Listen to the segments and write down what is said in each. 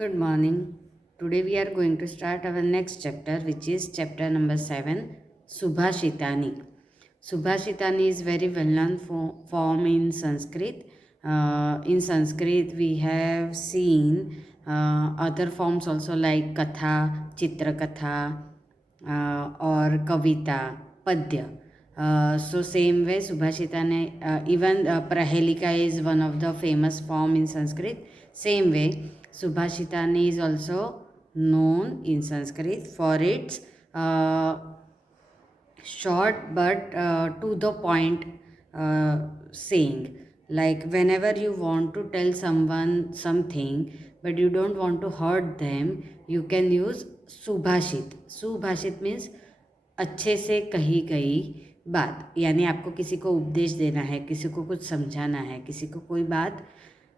Good morning. Today we are going to start our next chapter, which is chapter number 7, Subhashitani. Subhashitani is very well-known form in Sanskrit. In Sanskrit, we have seen other forms also like Katha, Chitrakatha, or Kavita, Padya. So same way, Subhashitani, even Prahelika is one of the famous form in Sanskrit. Same way, Subhashitani is also known in Sanskrit for its short but to the point saying. Like whenever you want to tell someone something but you don't want to hurt them, you can use subhashit. Subhashit means अच्छे से कही गई बात, यानी आपको किसी को उपदेश देना है, किसी को कुछ समझाना है, किसी को कोई बात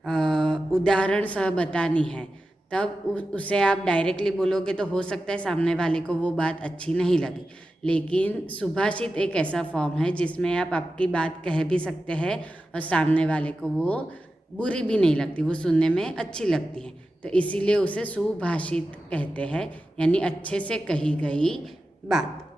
उदाहरण सह बतानी है, तब उसे आप डायरेक्टली बोलोगे तो हो सकता है सामने वाले को वो बात अच्छी नहीं लगे। लेकिन सुभाषित एक ऐसा फॉर्म है जिसमें आप आपकी बात कह भी सकते हैं और सामने वाले को वो बुरी भी नहीं लगती, वो सुनने में अच्छी लगती है, तो इसीलिए उसे सुभाषित कहते हैं, यानी अच्छे से कही गई बात।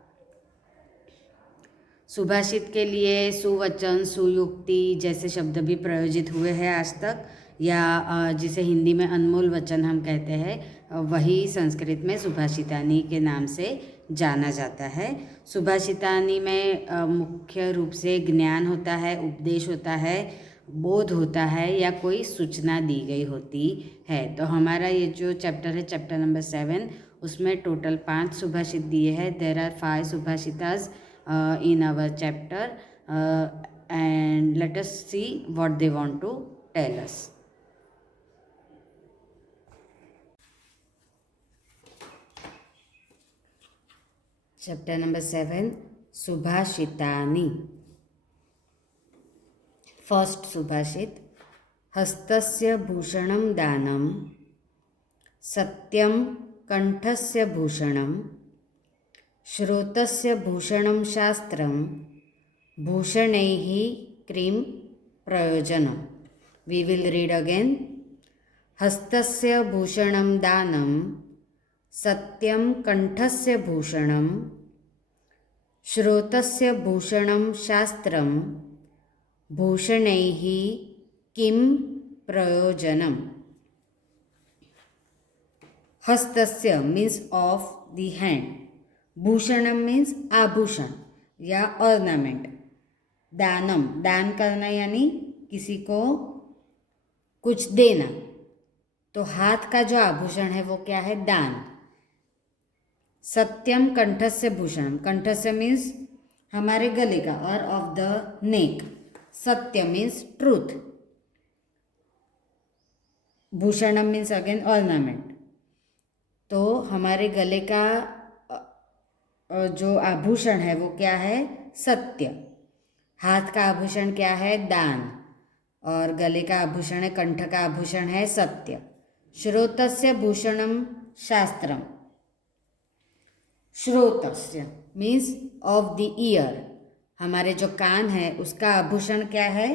सुभाषित के लिए सुवचन, सुयुक्ति जैसे शब्द भी प्रयोजित हुए हैं आज तक, या जिसे हिंदी में अनमोल वचन हम कहते हैं, वही संस्कृत में सुभाषितानी के नाम से जाना जाता है। सुभाषितानी में मुख्य रूप से ज्ञान होता है, उपदेश होता है, बोध होता है या कोई सूचना दी गई होती है। तो हमारा ये जो चैप्टर है, चैप्टर नंबर 7, उसमें टोटल 5 सुभाषित दिए हैं। देयर आर 5 सुभाषितास in our chapter, and let us see what they want to tell us. Chapter number 7, Subhashitani. First Subhashit. हस्तस्य भूषणं दानं, सत्यं कंठस्य भूषणं, श्रोतस्य भूषणं शास्त्रं, भूषणैः क्रीं प्रयोजनम्. We will read again. हस्तस्य भूषणं दानं, सत्यं कंठस्य भूषणं, श्रोतस्य भूषणं शास्त्रं, भूषणैः किं प्रयोजनम्. हस्तस्य means of the hand. भूषणम मीन्स आभूषण या ऑर्नामेंट. दानम, दान करना यानी किसी को कुछ देना, तो हाथ का जो आभूषण है वो क्या है? दान. सत्यम कंठस्य भूषणम, कंठस्य मीन्स हमारे गले का और ऑफ द नेक. सत्य मीन्स ट्रूथ. भूषणम मीन्स अगेन ऑर्नामेंट. तो हमारे गले का जो आभूषण है वो क्या है? सत्य. हाथ का आभूषण क्या है? दान. और गले का आभूषण है, कंठ का आभूषण है सत्य. श्रोतस्य भूषणम शास्त्रम. श्रोतस्य मीन्स ऑफ द ईयर, हमारे जो कान है उसका आभूषण क्या है?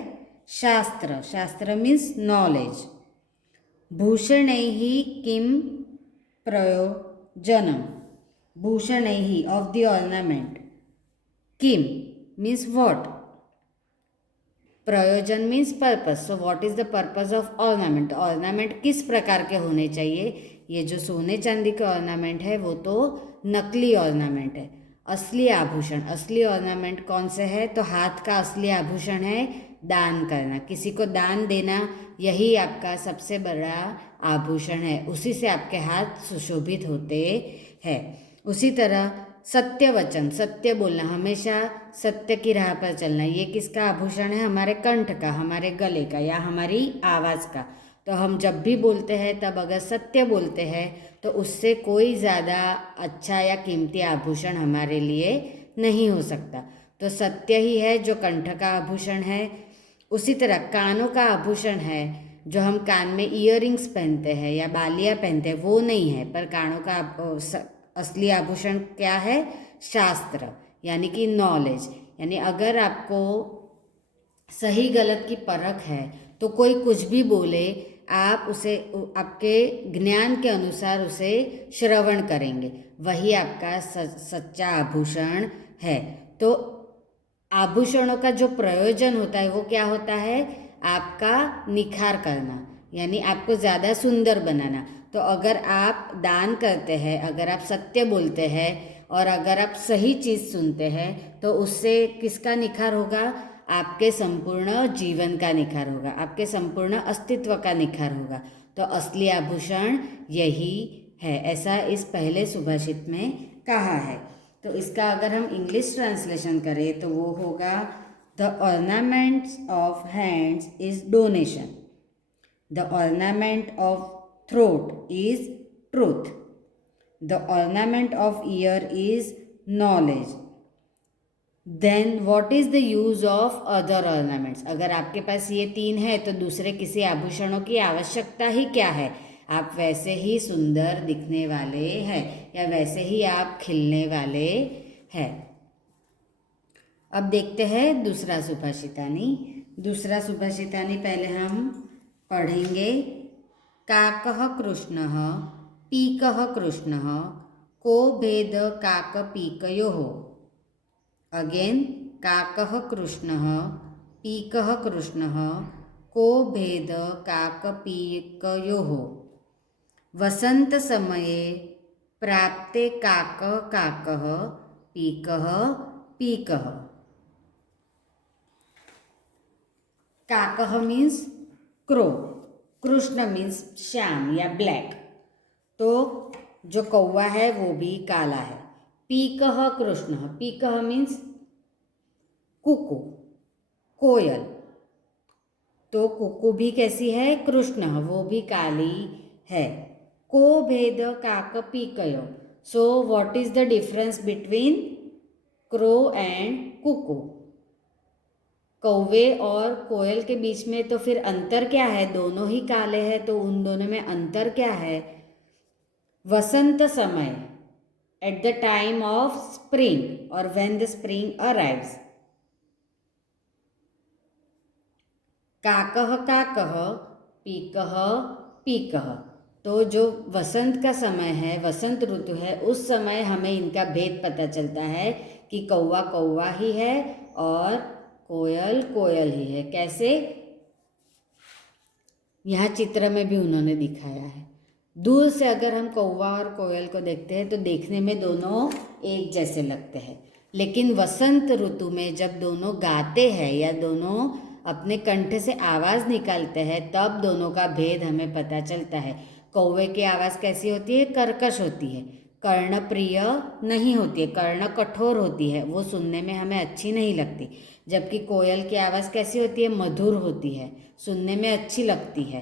शास्त्र. शास्त्र मीन्स नॉलेज. भूषणैः किं प्रयोजनम. भूषणैः ऑफ द ऑर्नामेंट. किम मीन्स व्हाट. प्रयोजन means purpose. So what is the purpose of ornament. Ornament किस प्रकार के होने चाहिए? ये जो सोने चांदी के ऑर्नामेंट है वो तो नकली ऑर्नामेंट है. असली आभूषण, असली ऑर्नामेंट कौन से है? तो हाथ का असली आभूषण है दान करना, किसी को दान देना, यही आपका सबसे बड़ा आभूषण है. उसी से आपके हाथ सुशोभित होते हैं. उसी तरह सत्य वचन, सत्य बोलना, हमेशा सत्य की राह पर चलना, ये किसका आभूषण है? हमारे कंठ का, हमारे गले का या हमारी आवाज़ का. तो हम जब भी बोलते हैं तब अगर सत्य बोलते हैं तो उससे कोई ज़्यादा अच्छा या कीमती आभूषण हमारे लिए नहीं हो सकता. तो सत्य ही है जो कंठ का आभूषण है. उसी तरह कानों का आभूषण है, जो हम कान में ईयरिंग्स पहनते हैं या बालियाँ पहनते हैं, वो नहीं है. पर कानों का असली आभूषण क्या है? शास्त्र, यानी कि नॉलेज. यानी अगर आपको सही गलत की परख है तो कोई कुछ भी बोले, आप उसे आपके ज्ञान के अनुसार उसे श्रवण करेंगे, वही आपका सच्चा आभूषण है। तो आभूषणों का जो प्रयोजन होता है वो क्या होता है? आपका निखार करना, यानी आपको ज़्यादा सुंदर बनाना। तो अगर आप दान करते हैं, अगर आप सत्य बोलते हैं और अगर आप सही चीज़ सुनते हैं तो उससे किसका निखार होगा? आपके संपूर्ण जीवन का निखार होगा, आपके संपूर्ण अस्तित्व का निखार होगा। तो असली आभूषण यही है, ऐसा इस पहले सुभाषित में कहा है। तो इसका अगर हम इंग्लिश ट्रांसलेशन करें तो वो होगा the ornaments of hands is donation, the ornament of throat is truth, the ornament of ear is knowledge, then what is the use of other ornaments. अगर आपके पास ये तीन है तो दूसरे किसी आभूषणों की आवश्यकता ही क्या है? आप वैसे ही सुंदर दिखने वाले हैं या वैसे ही आप खिलने वाले हैं। अब देखते हैं दूसरा सुभाषितानी। दूसरा सुभाषितानी पहले हम पढ़ेंगे। काकः कृष्णः पीकः कृष्णः को भेद काकपीकयोः। अगेन, काकः कृष्णः पीकः कृष्णः को भेद काकपीकयोः। वसंत समये प्राप्ते काकः काकः पीकः पीकः। काकः means crow, Krishna means Shyam या ब्लैक, तो जो कौवा है वो भी काला है। पीकः कृष्ण, पीकः मीन्स कुकू, कोयल, तो कुकू भी कैसी है? कृष्ण, वो भी काली है। को भेद काक पीकयो, so what is the difference between crow and cuckoo? कौवे और कोयल के बीच में तो फिर अंतर क्या है? दोनों ही काले हैं, तो उन दोनों में अंतर क्या है? वसंत समय, at the time of spring or when the spring arrives. काकः काकः पीकः पीकः, तो जो वसंत का समय है, वसंत ऋतु है, उस समय हमें इनका भेद पता चलता है कि कौवा कौवा ही है और कोयल कोयल ही है। कैसे? यहाँ चित्र में भी उन्होंने दिखाया है। दूर से अगर हम कौवा और कोयल को देखते हैं तो देखने में दोनों एक जैसे लगते हैं, लेकिन वसंत ऋतु में जब दोनों गाते हैं या दोनों अपने कंठ से आवाज़ निकालते हैं तब दोनों का भेद हमें पता चलता है। कौवे की आवाज़ कैसी होती है? कर्कश होती है, कर्णप्रिय नहीं होती है, कर्ण कठोर होती है, वो सुनने में हमें अच्छी नहीं लगती। जबकि कोयल की आवाज़ कैसी होती है? मधुर होती है, सुनने में अच्छी लगती है,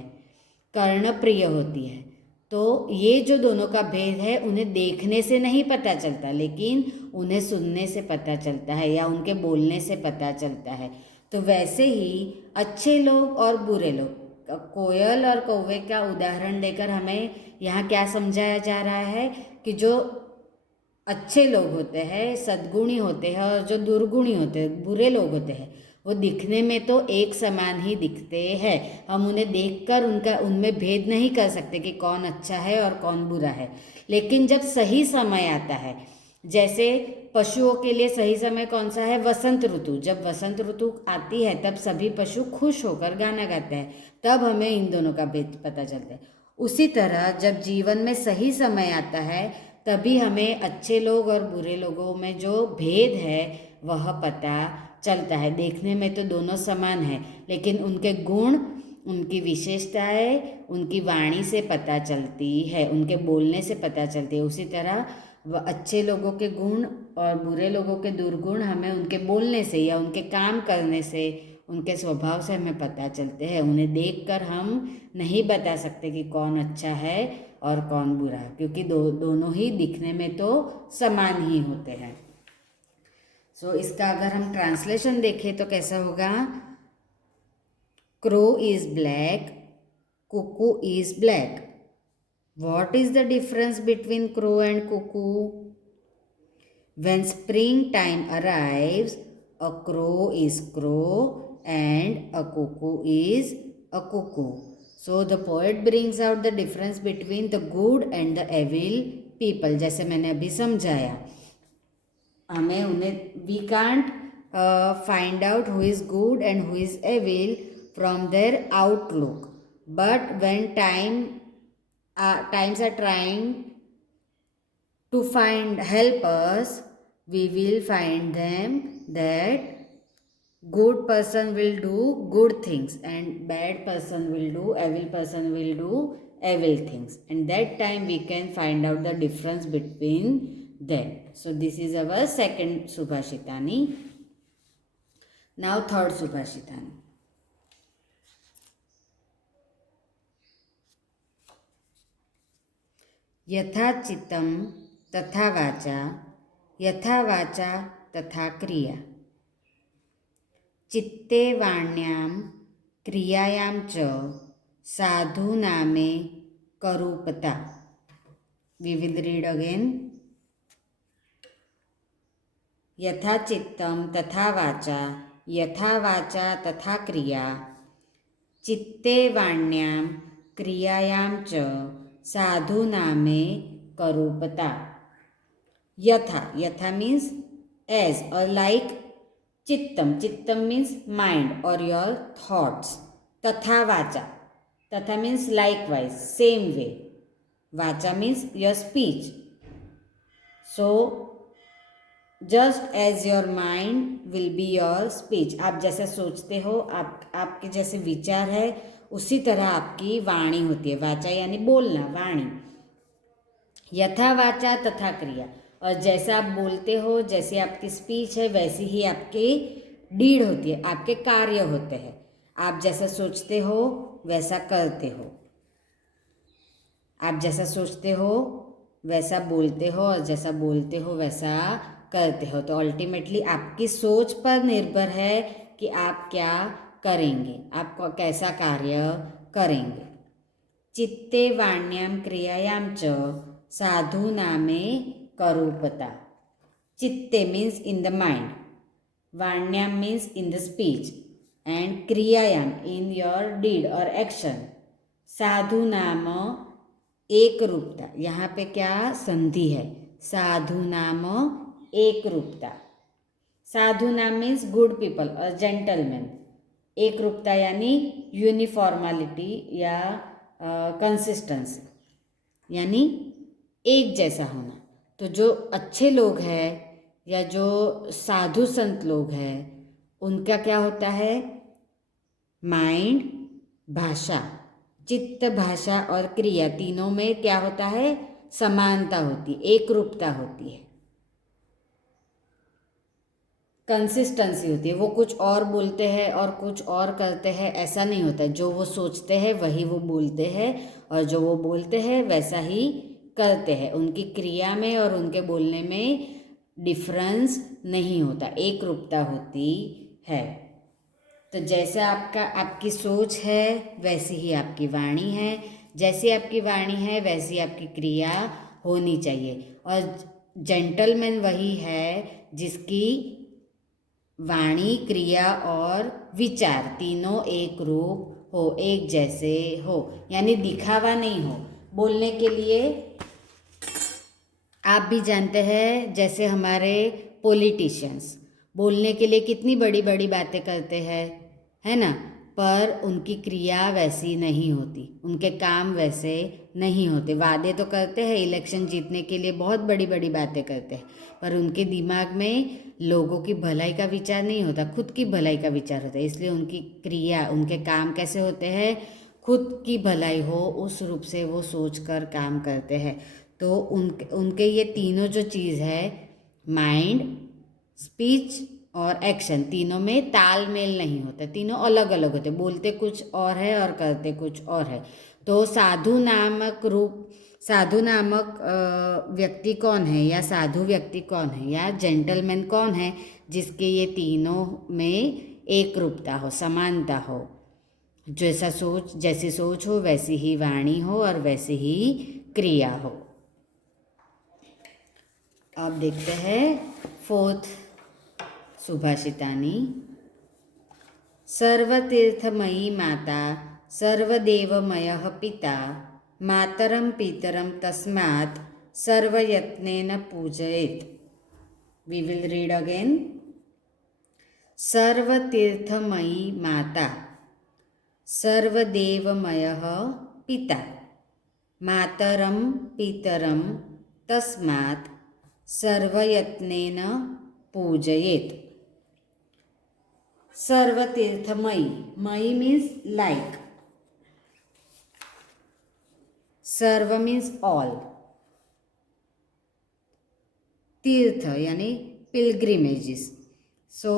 कर्णप्रिय होती है। तो ये जो दोनों का भेद है उन्हें देखने से नहीं पता चलता, लेकिन उन्हें सुनने से पता चलता है या उनके बोलने से पता चलता है। तो वैसे ही अच्छे लोग और बुरे लोग, कोयल और कौवे का उदाहरण देकर हमें यहाँ क्या समझाया जा रहा है कि जो अच्छे लोग होते हैं, सद्गुणी होते हैं, और जो दुर्गुणी होते हैं, बुरे लोग होते हैं, वो दिखने में तो एक समान ही दिखते हैं। हम उन्हें देखकर उनमें भेद नहीं कर सकते कि कौन अच्छा है और कौन बुरा है। लेकिन जब सही समय आता है, जैसे पशुओं के लिए सही समय कौन सा है? वसंत ऋतु। जब वसंत ऋतु आती है तब सभी पशु खुश होकर गाना गाते हैं, तब हमें इन दोनों का भेद पता चलता है। उसी तरह जब जीवन में सही समय आता है तभी हमें अच्छे लोग और बुरे लोगों में जो भेद है वह पता चलता है। देखने में तो दोनों समान है, लेकिन उनके गुण, उनकी विशेषताएं उनकी वाणी से पता चलती है, उनके बोलने से पता चलती है। उसी तरह अच्छे लोगों के गुण और बुरे लोगों के दुर्गुण हमें उनके बोलने से या उनके काम करने से, उनके स्वभाव से हमें पता चलते हैं। उन्हें देखकर हम नहीं बता सकते कि कौन अच्छा है और कौन बुरा, क्योंकि दोनों ही दिखने में तो समान ही होते हैं। सो इसका अगर हम ट्रांसलेशन देखें तो कैसा होगा? Crow is black, Kuku is black. What is the difference between crow and cuckoo? When springtime arrives, a crow is crow and a cuckoo is a cuckoo. So the poet brings out the difference between the good and the evil people. जैसे मैंने अभी समझाया, हमें उन्हें we can't find out who is good and who is evil from their outlook, but when times are trying to help us, we will find them that good person will do good things and bad person will do, evil person will do evil things, and that time we can find out the difference between them. So this is our second Subhashitani. Now third Subhashitani. यथा चित्तम तथा वाचा, यथा वाचा तथा क्रिया. चित्ते वाण्यां क्रियायां च साधुनामे करूपता. We will read again. यथा चित्तम तथा वाचा, यथा वाचा तथा क्रिया. चित्ते वाण्यां क्रियायां च साधुनामे करूपता. यथा, यथा means as or like. चित्तम, चित्तम means mind or your thoughts. तथा वाचा, तथा means likewise, same way. वाचा means your speech. So just as your mind will be your speech. आप जैसा सोचते हो, आपके जैसे विचार है, उसी तरह आपकी वाणी होती है. वाचा यानी बोलना, वाणी. यथा वाचा तथा क्रिया, और जैसा आप बोलते हो, जैसे आपकी स्पीच है, वैसी ही आपकी डीड होती है, आपके कार्य होते हैं. आप जैसा सोचते हो वैसा करते हो, आप जैसा सोचते हो वैसा बोलते हो, और जैसा बोलते हो वैसा करते हो. तो अल्टीमेटली आपकी सोच पर निर्भर है कि आप क्या करेंगे, आप कैसा कार्य करेंगे. चित्ते वाण्यां क्रियायां च साधुनामे करूपता. चित्ते मीन्स इन द माइंड, वाण्यां means in the speech, and क्रियायाम इन योर डीड और एक्शन. साधु नाम एक रूपता. यहाँ पे क्या संधि है? साधु नाम एक रूपता. साधु नाम मीन्स गुड पीपल और जेंटलमैन. एक रूपता यानी यूनिफॉर्मालिटी या कंसिस्टेंसी, यानी एक जैसा होना. तो जो अच्छे लोग हैं या जो साधु संत लोग हैं, उनका क्या होता है? माइंड, भाषा, चित्त, भाषा और क्रिया, तीनों में क्या होता है? समानता होती है, एक रूपता होती है, कंसिस्टेंसी होती है. वो कुछ और बोलते हैं और कुछ और करते हैं, ऐसा नहीं होता है. जो वो सोचते हैं वही वो बोलते हैं, और जो वो बोलते हैं वैसा ही करते हैं. उनकी क्रिया में और उनके बोलने में डिफरेंस नहीं होता, एक रूपता होती है. तो जैसा आपकी सोच है वैसी ही आपकी वाणी है, जैसी आपकी वाणी है वैसी आपकी क्रिया होनी चाहिए. और जेंटलमैन वही है जिसकी वाणी, क्रिया और विचार तीनों एक रूप हो, एक जैसे हो, यानी दिखावा नहीं हो. बोलने के लिए आप भी जानते हैं, जैसे हमारे पॉलिटिशियंस बोलने के लिए कितनी बड़ी बड़ी बातें करते हैं, है ना, पर उनकी क्रिया वैसी नहीं होती, उनके काम वैसे नहीं होते. वादे तो करते हैं, इलेक्शन जीतने के लिए बहुत बड़ी बड़ी बातें करते हैं, पर उनके दिमाग में लोगों की भलाई का विचार नहीं होता, खुद की भलाई का विचार होता है. इसलिए उनकी क्रिया, उनके काम कैसे होते हैं? खुद की भलाई हो उस रूप से वो सोच कर काम करते हैं. तो उनके ये तीनों जो चीज़ है, माइंड, स्पीच और एक्शन, तीनों में तालमेल नहीं होता, तीनों अलग अलग होते. बोलते कुछ और है और करते कुछ और है. तो साधु नामक व्यक्ति कौन है, या साधु व्यक्ति कौन है, या जेंटलमैन कौन है जिसके ये तीनों में एक रूपता हो, समानता हो. जैसी सोच हो वैसी ही वाणी हो और वैसी ही क्रिया हो. अब देखते हैं फोर्थ सुभाषितानी. सर्वतीर्थमयी माता सर्वदेवमयः पिता मातरं पितरं तस्मात् सर्वयत्नेन पूजयेत्. We will read again. सर्वतीर्थमयी माता, सर्वदेवमयः पिता, मातरं पितरं तस्मात् सर्वयत्नेन पूजयेत्. सर्वतीर्थमयी, मयी means like, सर्व means all, तीर्थ यानी पिलग्रिमेजेस. सो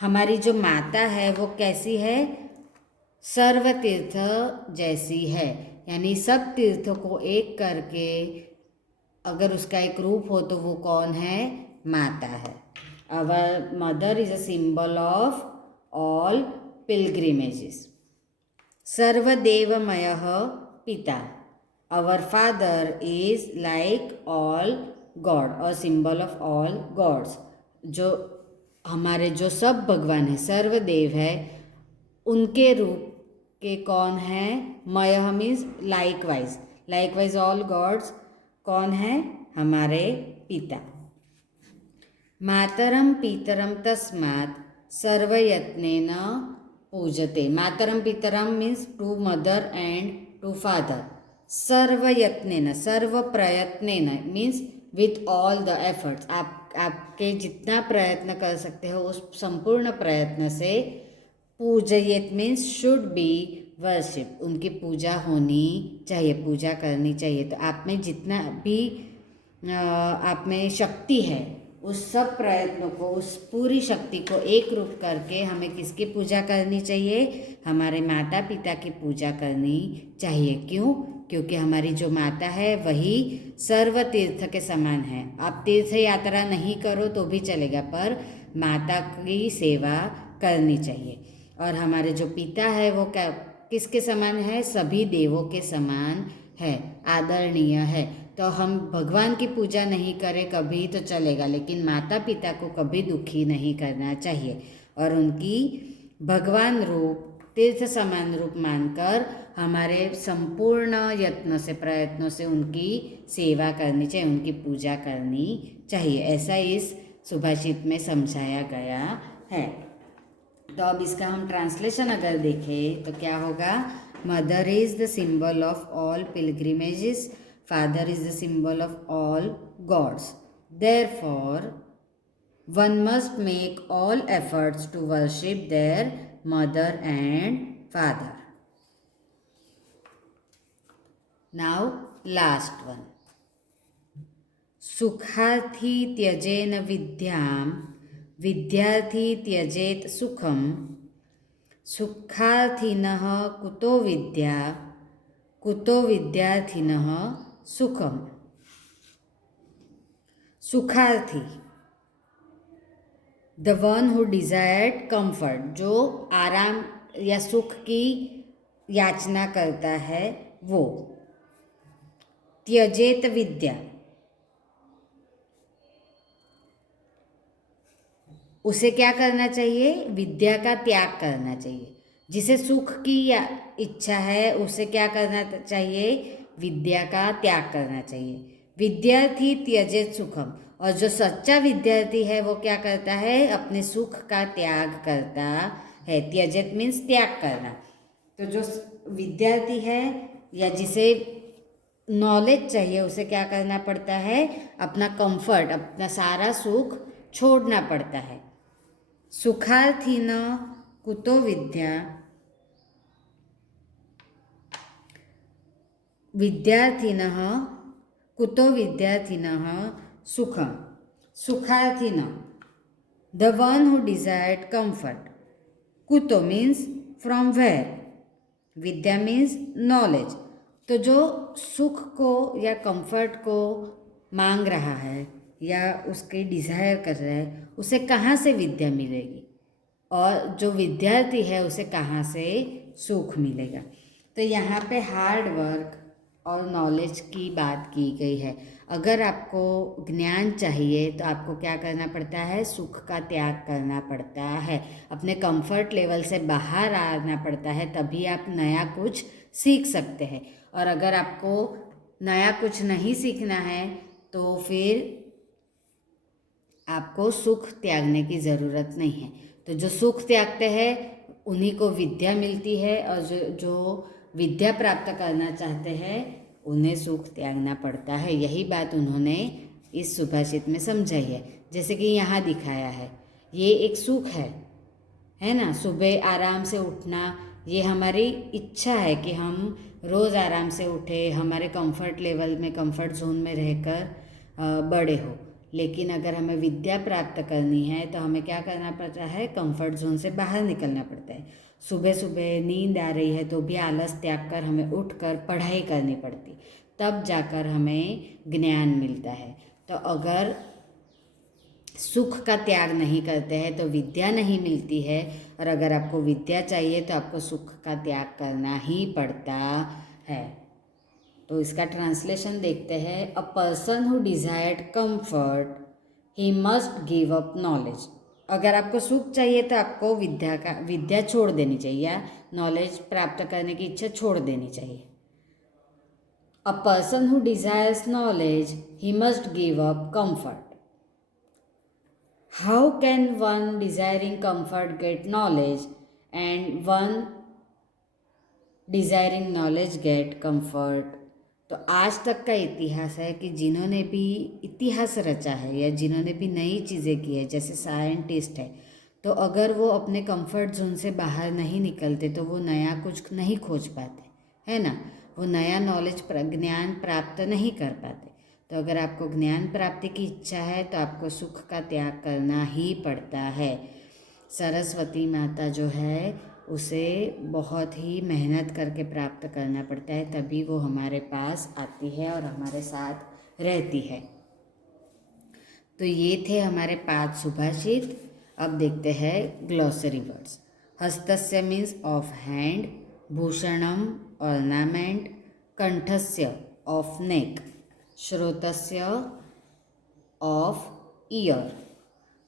हमारी जो माता है वो कैसी है? सर्व तीर्थ जैसी है, यानी सब तीर्थों को एक करके अगर उसका एक रूप हो तो वो कौन है? माता है. Our mother is a symbol of all pilgrimages. सर्वदेवमयः पिता, our father is like all god और सिंबल ऑफ ऑल गॉड्स. जो हमारे जो सब भगवान है, सर्वदेव है, उनके रूप के कौन है? मयः means likewise, likewise all gods कौन है? हमारे पिता. मातरम पितरम तस्मात् सर्वयत्नेन पूजते. मातरम पितरम means to mother and to father. सर्वयत्नेन, सर्व प्रयत्नेन means with all the efforts. आपके जितना प्रयत्न कर सकते हो उस संपूर्ण प्रयत्न से. पूजयेत मीन्स शुड बी वर्शिप, उनकी पूजा होनी चाहिए, पूजा करनी चाहिए. तो आप में जितना भी आप में शक्ति है उस सब प्रयत्नों को, उस पूरी शक्ति को एक रूप करके हमें किसकी पूजा करनी चाहिए? हमारे माता पिता की पूजा करनी चाहिए. क्यों? क्योंकि हमारी जो माता है वही सर्व तीर्थ के समान है. आप तीर्थ यात्रा नहीं करो तो भी चलेगा, पर माता की सेवा करनी चाहिए. और हमारे जो पिता है वो क्या किसके समान है? सभी देवों के समान है, आदरणीय है. तो हम भगवान की पूजा नहीं करें कभी तो चलेगा, लेकिन माता पिता को कभी दुखी नहीं करना चाहिए और उनकी भगवान रूप, तीर्थ समान रूप मानकर हमारे संपूर्ण यत्नों से, प्रयत्नों से उनकी सेवा करनी चाहिए, उनकी पूजा करनी चाहिए. ऐसा इस सुभाषित में समझाया गया है. तो अब इसका हम ट्रांसलेशन अगर देखें तो क्या होगा? Mother is the symbol of all pilgrimages, father is the symbol of all gods. Therefore one must make all efforts to worship their mother and father. Now last one. सुखार्थी त्यजेन विद्याम विद्यार्थी त्यजेत सुखम. सुखार्थिनः कुतो विद्या कुतो विद्यार्थिनः सुखम. सुखार्थी, the one who desired comfort, जो आराम या सुख की याचना करता है वो. त्यजेत विद्या, उसे क्या करना चाहिए? विद्या का त्याग करना चाहिए. जिसे सुख की इच्छा है उसे क्या करना चाहिए? विद्या का त्याग करना चाहिए. विद्यार्थी त्यजेत सुखम, और जो सच्चा विद्यार्थी है वो क्या करता है? अपने सुख का त्याग करता है. त्यजेत मीन्स त्याग करना. तो जो विद्यार्थी है या जिसे नॉलेज चाहिए उसे क्या करना पड़ता है? अपना कंफर्ट, अपना सारा सुख छोड़ना पड़ता है. सुखार्थीन कुतो विद्या विद्यार्थिनः कुतो विद्यार्थिनः सुखम. सुखार्थीन, the one who desired comfort. कुतो मीन्स फ्रॉम वेयर, विद्या मीन्स नॉलेज. तो जो सुख को या कंफर्ट को मांग रहा है या उसके डिज़ायर कर रहा है उसे कहाँ से विद्या मिलेगी, और जो विद्यार्थी है उसे कहाँ से सुख मिलेगा. तो यहाँ पे हार्ड वर्क और नॉलेज की बात की गई है. अगर आपको ज्ञान चाहिए तो आपको क्या करना पड़ता है, सुख का त्याग करना पड़ता है, अपने कंफर्ट लेवल से बाहर आना पड़ता है, तभी आप नया कुछ सीख सकते हैं। और अगर आपको नया कुछ नहीं सीखना है तो फिर आपको सुख त्यागने की ज़रूरत नहीं है। तो जो सुख त्यागते हैं उन्हीं को विद्या मिलती है, और जो जो विद्या प्राप्त करना चाहते हैं उन्हें सुख त्यागना पड़ता है। यही बात उन्होंने इस सुभाषित में समझाई है। जैसे कि यहाँ दिखाया है, ये एक सुख है ना, सुबह आराम से उठना, ये हमारी इच्छा है कि हम रोज़ आराम से उठे, हमारे कंफर्ट लेवल में, कंफर्ट जोन में रहकर बड़े हो। लेकिन अगर हमें विद्या प्राप्त करनी है तो हमें क्या करना पड़ता है, कंफर्ट जोन से बाहर निकलना पड़ता है। सुबह सुबह नींद आ रही है तो भी आलस त्याग कर हमें उठकर पढ़ाई करनी पड़ती, तब जाकर हमें ज्ञान मिलता है। तो अगर सुख का त्याग नहीं करते हैं तो विद्या नहीं मिलती है, और अगर आपको विद्या चाहिए तो आपको सुख का त्याग करना ही पड़ता है। तो इसका ट्रांसलेशन देखते हैं। A person who desired comfort he must give up knowledge. अगर आपको सुख चाहिए तो आपको विद्या छोड़ देनी चाहिए, या नॉलेज प्राप्त करने की इच्छा छोड़ देनी चाहिए। A person who desires knowledge he must give up comfort. How can one desiring comfort get knowledge, and one desiring knowledge get comfort? तो आज तक का इतिहास है कि जिन्होंने भी इतिहास रचा है या जिन्होंने भी नई चीज़ें की है, जैसे साइंटिस्ट है, तो अगर वो अपने कंफर्ट जोन से बाहर नहीं निकलते तो वो नया कुछ नहीं खोज पाते, है ना, वो नया नॉलेज ज्ञान प्राप्त नहीं कर पाते। तो अगर आपको ज्ञान प्राप्ति की इच्छा है तो आपको सुख का त्याग करना ही पड़ता है। सरस्वती माता जो है उसे बहुत ही मेहनत करके प्राप्त करना पड़ता है, तभी वो हमारे पास आती है और हमारे साथ रहती है। तो ये थे हमारे 5 सुभाषित। अब देखते हैं ग्लॉसरी वर्ड्स। हस्तस्य मीन्स ऑफ हैंड, भूषणम ऑर्नामेंट, कंठस्य ऑफ नेक, श्रोतस्य ऑफ ईयर,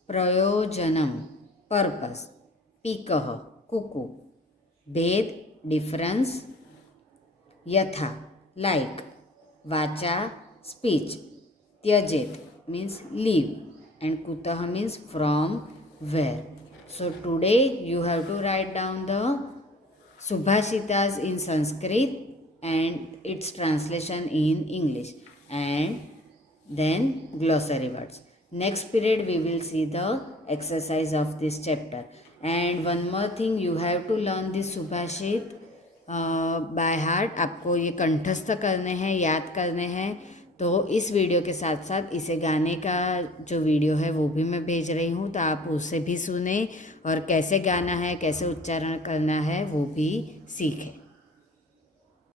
प्रयोजनम पर्पस, पीकः कुकु, भेद डिफरेंस, यथा लाइक, वाचा स्पीच, त्यजेत means leave, and kutah means from where. So today you have to write down the Subhashitas in Sanskrit and its translation in English, and then glossary words. Next period we will see the exercise of this chapter. And one more thing, you have to learn this Subhashit by heart. आपको ये कंठस्थ करने हैं, याद करने हैं। तो इस वीडियो के साथ साथ इसे गाने का जो वीडियो है वो भी मैं भेज रही हूँ, तो आप उसे भी सुने और कैसे गाना है, कैसे उच्चारण करना है वो भी सीखें।